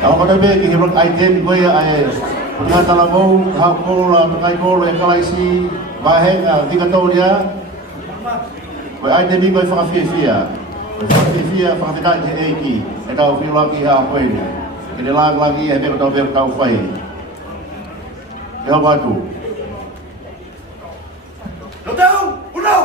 Ako katabi, kihirot item ko ay mga talabong, hapol, Tokaikolo, Kalaisi, baheng, di Katoanga. Kaya item ko ay Fakafeta'i. Fakafeta'i, Fakafeta'i eki. Ito, lagi hapon. Kinilag lagi, ay meron tau fay. Ikaw ba ito? Lutao! Unaw!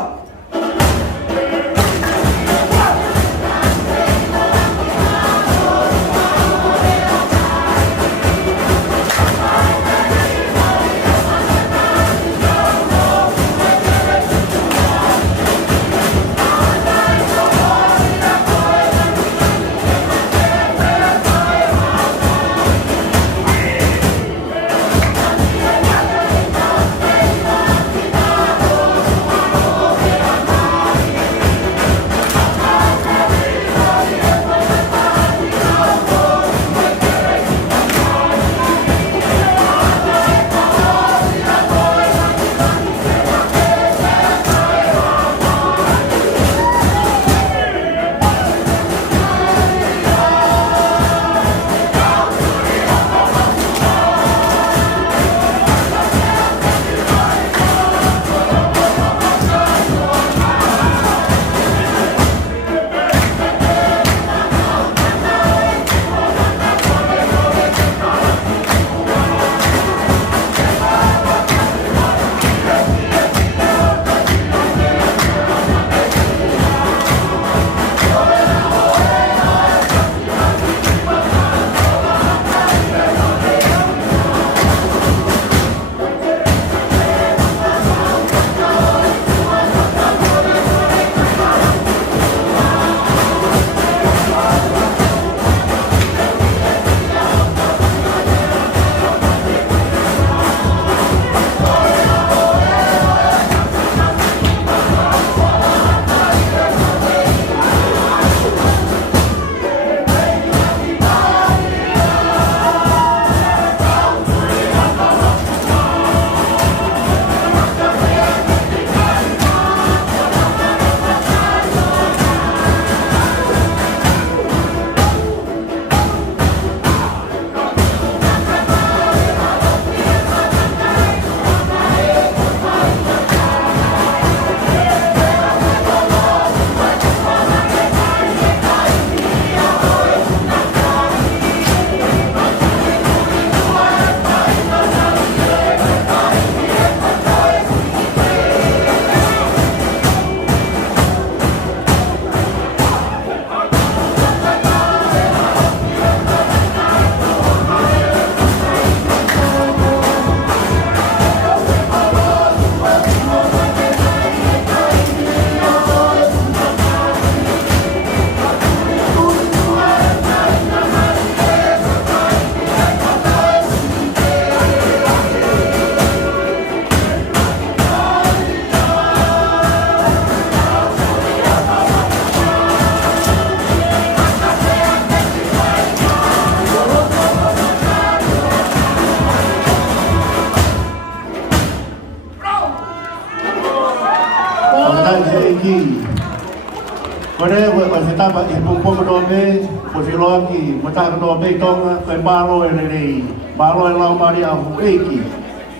Kone wa fetaba e popo no me po filo ki mata no me tonga pe malo e nei malo e lau mari a hu eki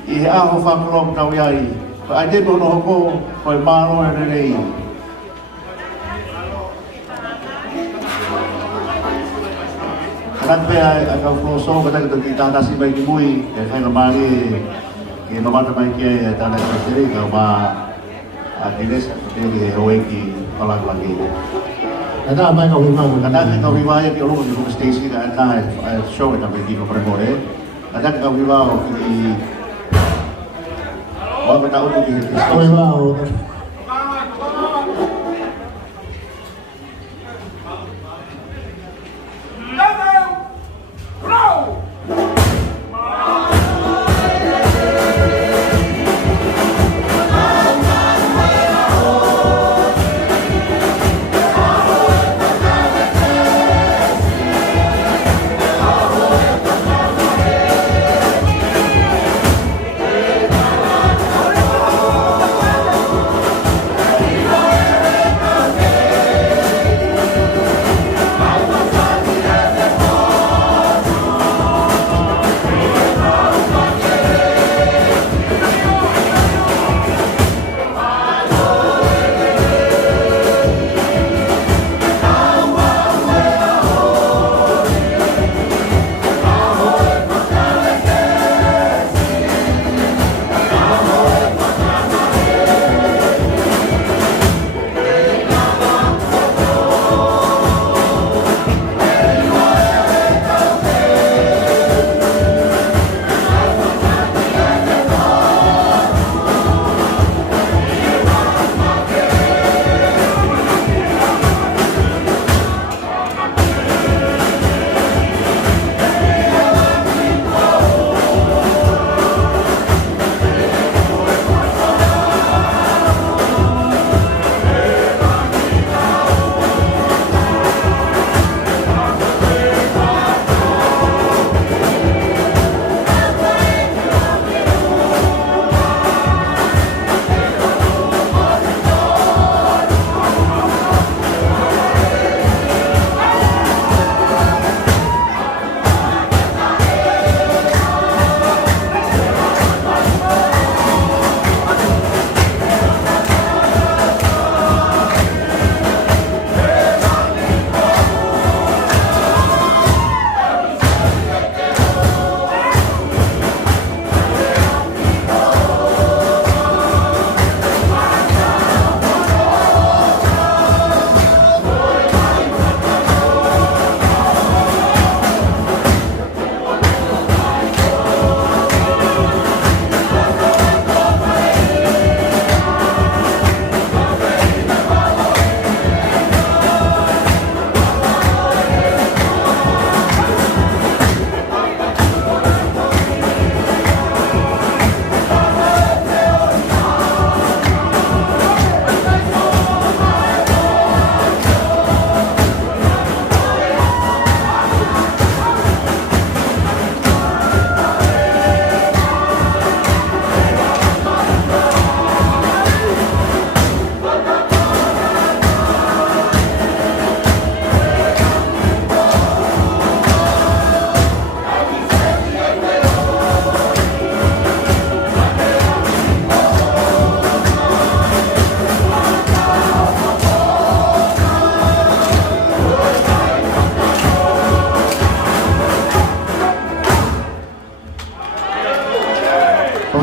e a ho fa klo tau yai pa ate no no ko po malo e nei kan pe a ka flo so ka ta ta ta si bai mui e kai no mari ke no mata mai ke ta na ka seri ka ba a diles ke ho eki lagi. Ada apa kau bilang? Ada kau bilang yang kalau di stasi ada show yang kami di Melbourne. Ada kau bilang di apa tahu di kau bilang.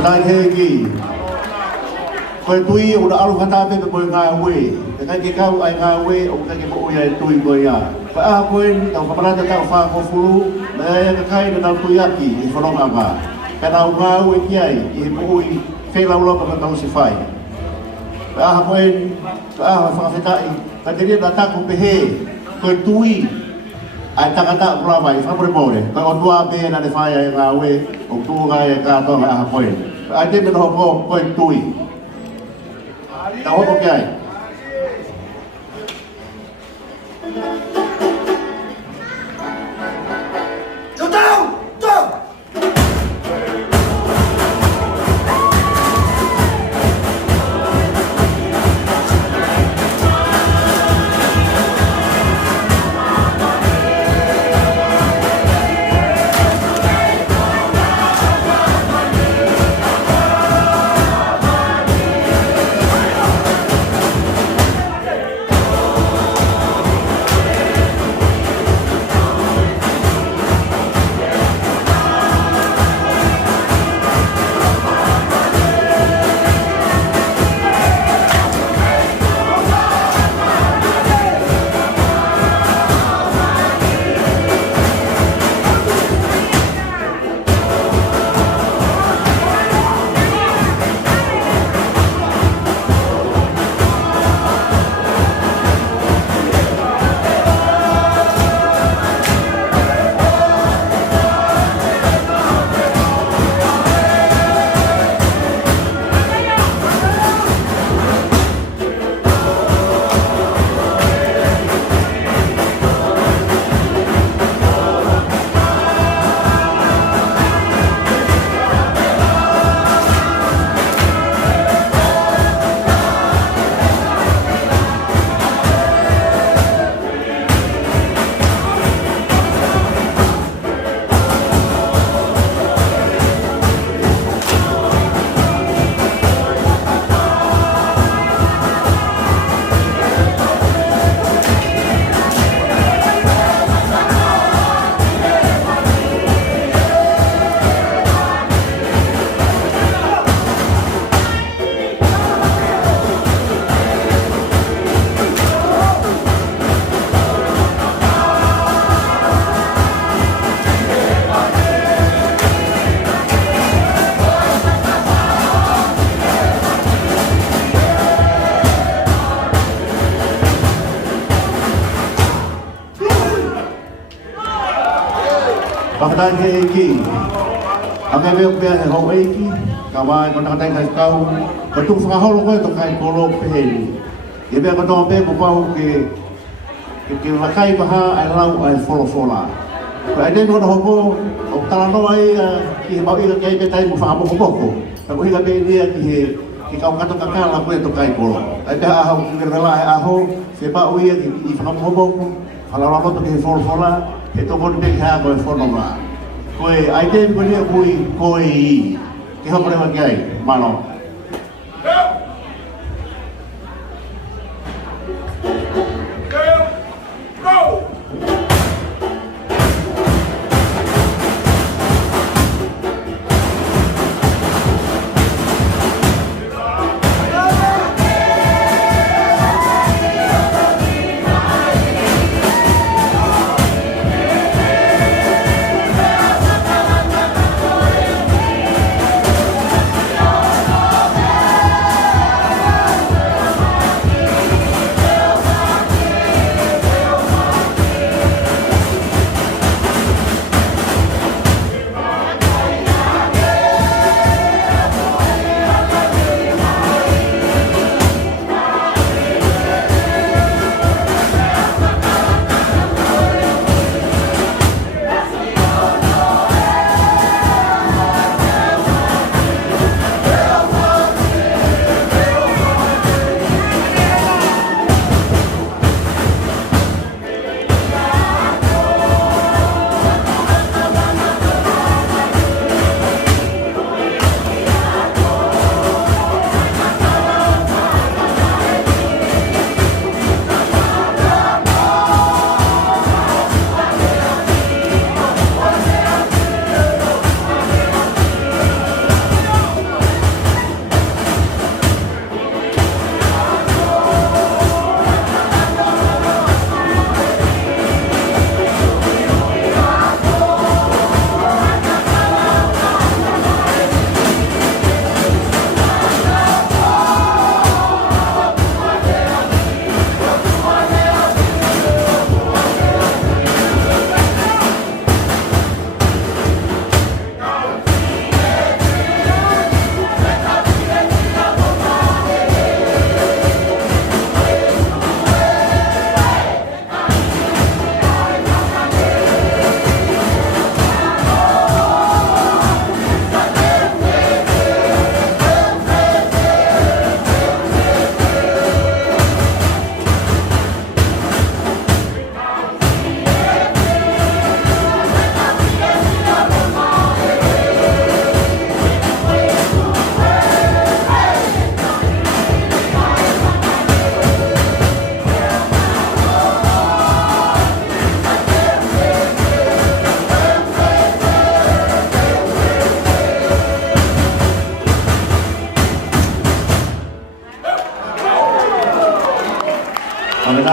Pakadai hegi. Koe tui o na alu hatape me koe ngā ue. Te kai ke kau ai ngā ue o kai ke mo ia e tui koe ia. Koe aha koe ni tau paparata tau wha ko furu. Me ea ka kai na tau tui aki i whanonga ngā. Ka nau ngā ue ki ai i he mo ui whelau loka ka tau si whai. Koe aha koe ni, koe aha whakawhetai. Ka te ria na taku pehe. Koe tui. Ai takata kura mai, whapure mōre. Koe o tua me na ne whai ai ngā ue. O tuunga e kātonga aha koe. Ai te mena hoko koe tui. Tau hoko ki ai. Pakadai he eiki. Ake veo pia he hau eiki. Ka wai ko nakatai kai kau. Ko tuk whakaholo koe Tokaikolo peheni. E vea ko tonga pe ko pau ke wakai paha ai lau ai wholofola. Ko ai tēnu ana hoko o talanoa ai ki he mau ika kei pe tai mo whakamoko moko. Ka ko hika pe nia ki kau kato kakala koe Tokaikolo. Ai peha ahau ki rela e aho. Se pa uia ki whakamoko moko. Halala roto ki he wholofola. E toko ni teki haa koe whanonga. Koe, ai te koe nia koe i. Ki hoko rewa ki ai, mano.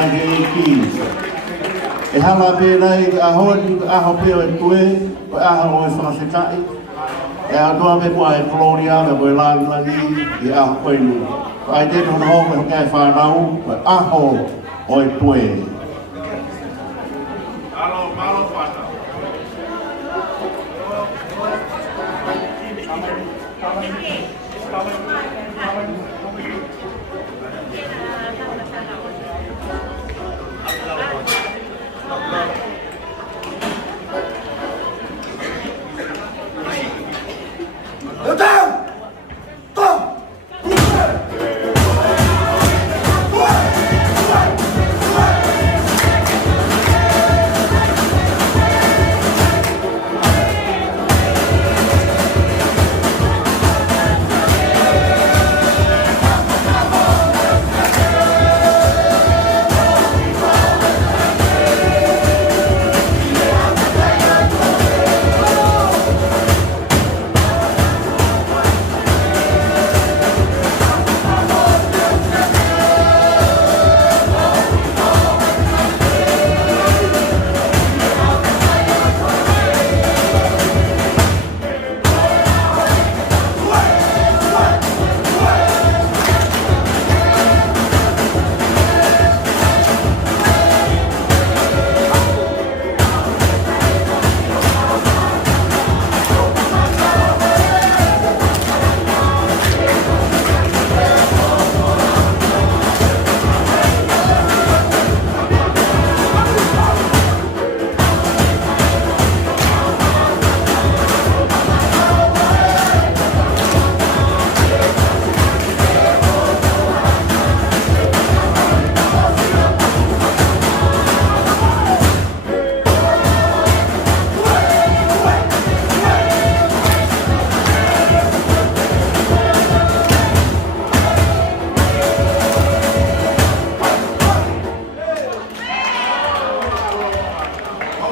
ki. E hala pe nei a hon a ho pe o tue o a ho e Fakafeta'i. E a toa me po e Colonia me po e langi i a ho koinu. Ai te no ho me ho kai whanau o a ho o e tue. Malo whanau.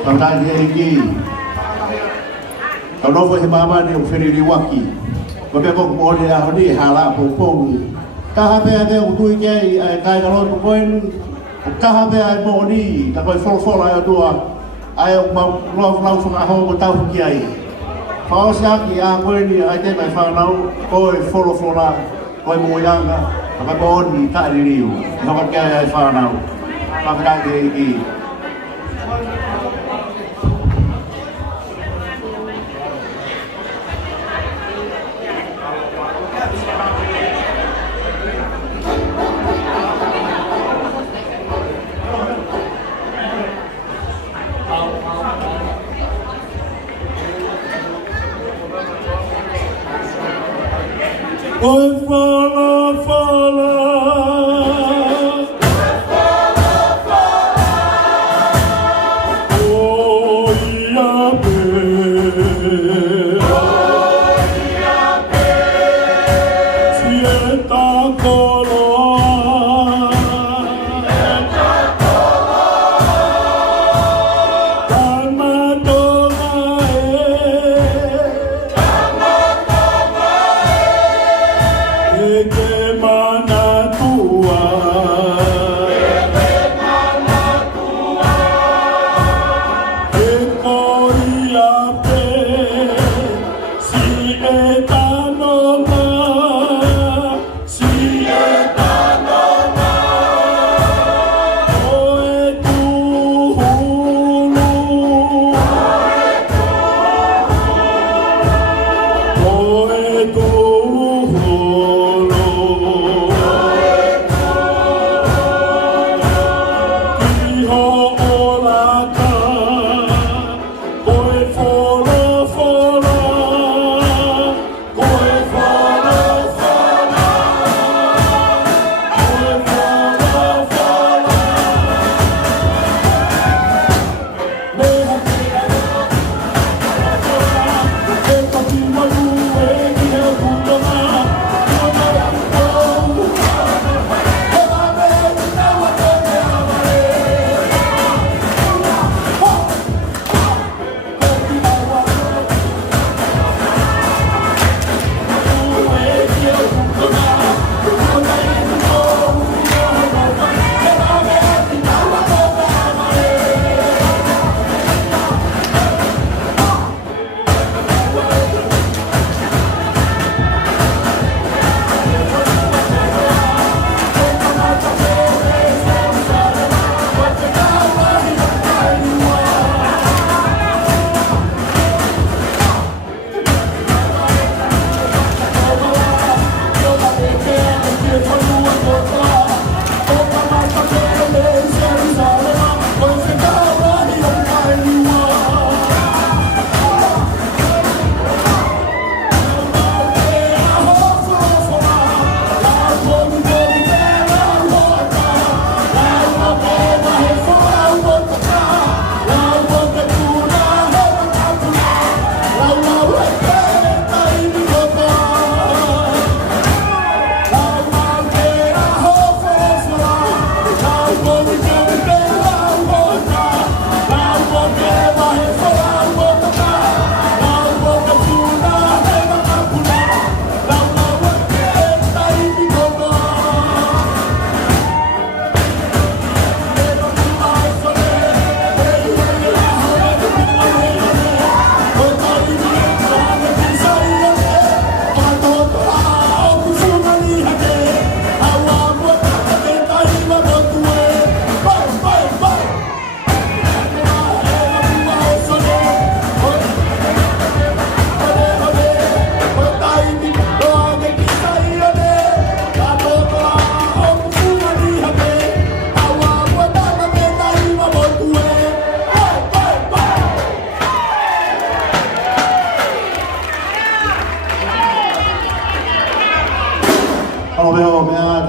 Tangkai dia iki. Kalau boleh mama ni ufiri riwaki. Bapa kau mau dia ni hala pupung. Kahape ada untuk ini kai kalau poin. Kahape ada mau ni kalau sol ada dua. Ayo mau lau sama hong tahu kiai. Kalau siapa yang ni ada mai fanau koi follow lah. Koi mau yang apa pun ni tak diriu. Kalau kiai fanau. Tangkai dia iki. Oi, fala.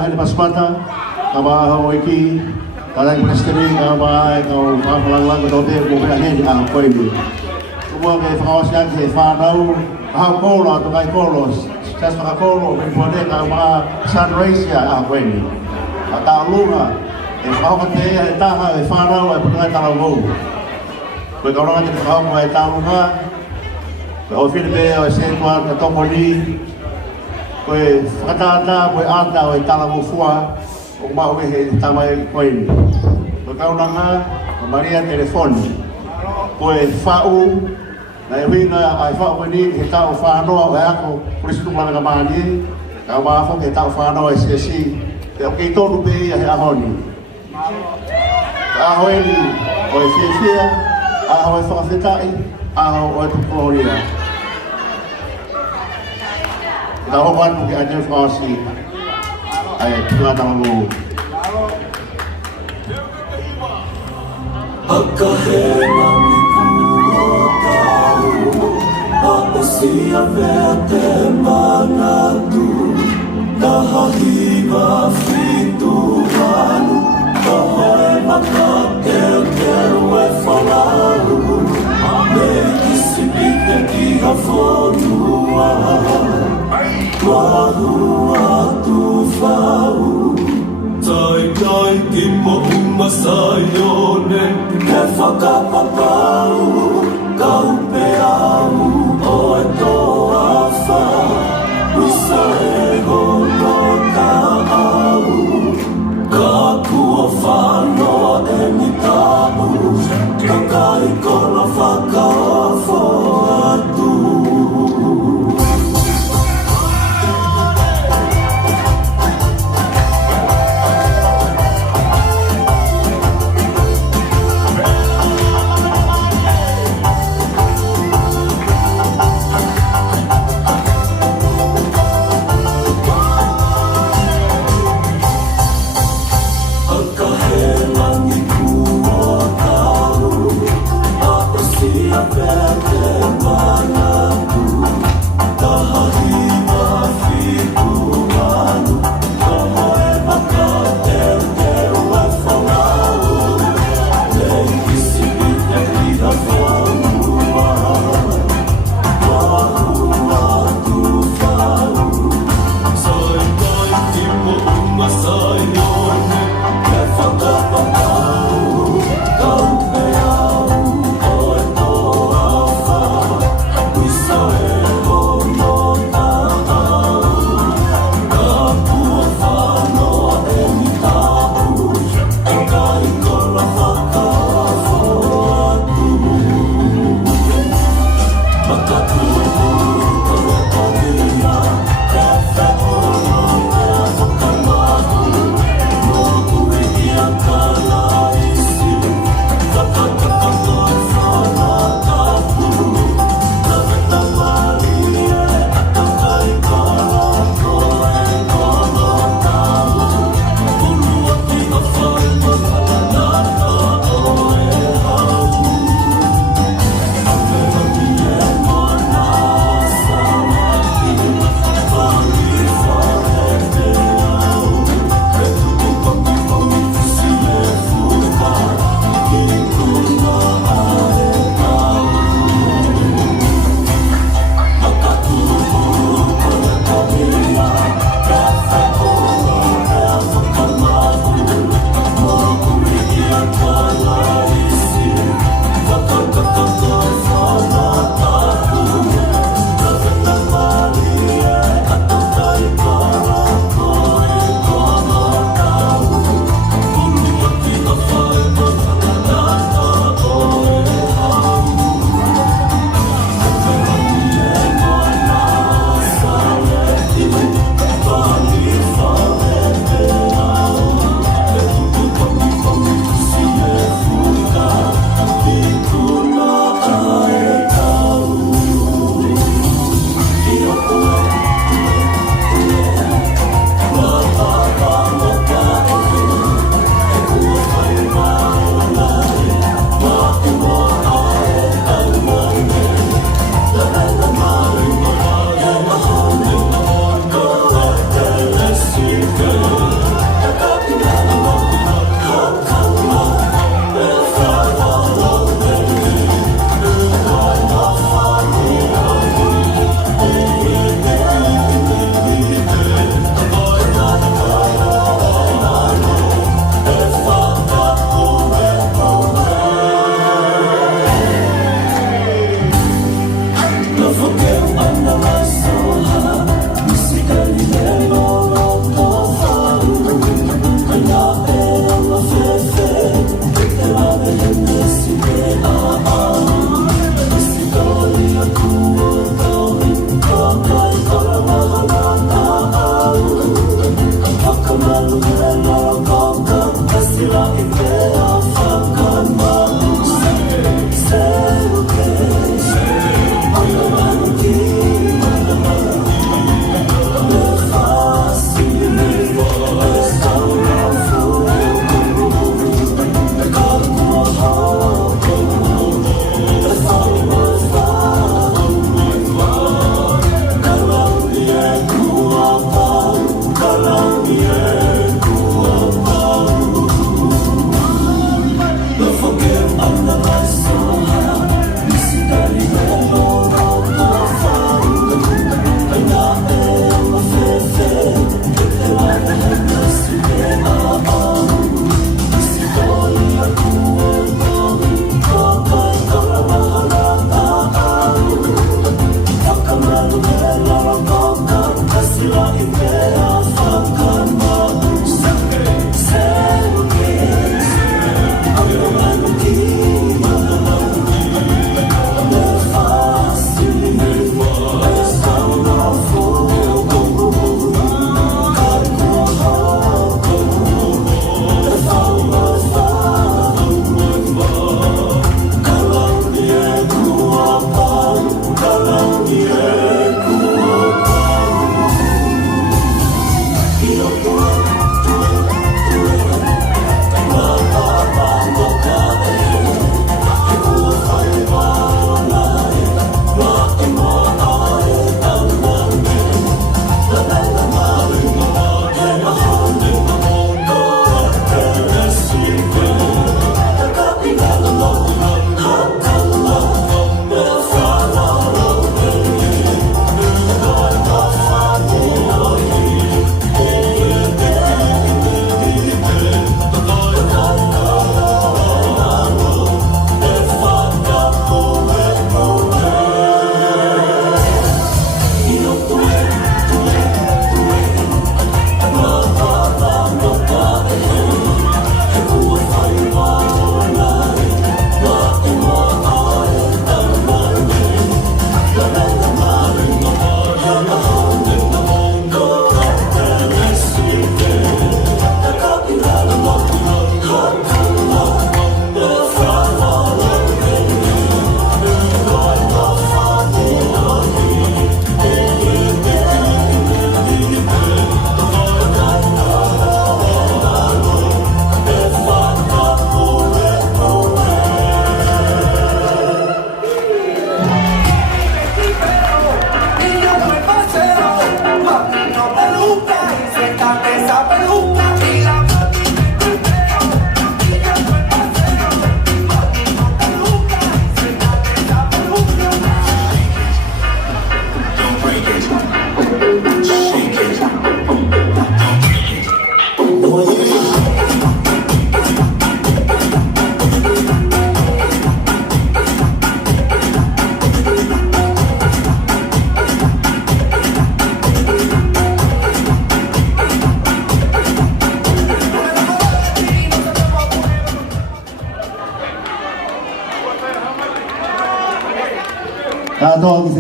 hai pasmata kama ho iki talang presteri kama kau lang ko be mo be hen a ko ni mo be fros yang ke fa nau ha ko lo to kai ko lo sas ka ko lo be mo de kama sunrise ya a ko ni ta lu ha e fa ko te ta ha e fa nau e pa ta lo ko ko ro ni ka mo e ta lu ha o fil be o se to to moli koe whakatata, koe ata o i tala mo fua, o mau me he tamai koe ni. Koe kaunanga, o maria telefoni. Koe whau, na e winga ai whau koe ni, he tau whanoa o e ako, kurisitu mana ka maani, ka wafo ke tau whanoa e siasi, te o kei tonu pe ia he ahoni. Ka aho e ni, o e fia, aho e Fakafeta'i, aho o e Tokaikolo. Kita hoban ke ajar Siasi ay tumatang mo. Akahema mikutau, ako siya vete manatu, kahahiva fituanu, kahoema kakelkelwe falalu, mekisibite kihafonua. Wahua tufau Tai timo umasayone Ke whakapapau Kau peau Oe toa wha Wisa e hono ka au Ka kua whanoa e ni tau Tokaikolo whakaofo atu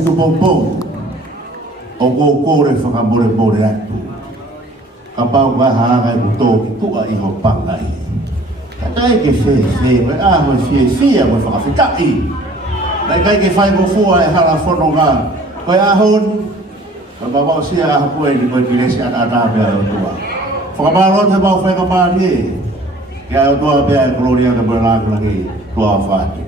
su pompong. O kore whakamore atu. Ka pau ka hanga i kuto ki tua i ho pangai. Ka tai ke whe, mai aho whea mai whakawheta'i. Nai kai ke whai kofua e hala whono ngā. Koe ahon, ka mawau sia aho koe ni koe kiresi an anamea o tua. Whakamaron he mau whai ka mārie. Kia o tua bea e koloria ka mea lāku lagi tua whātu.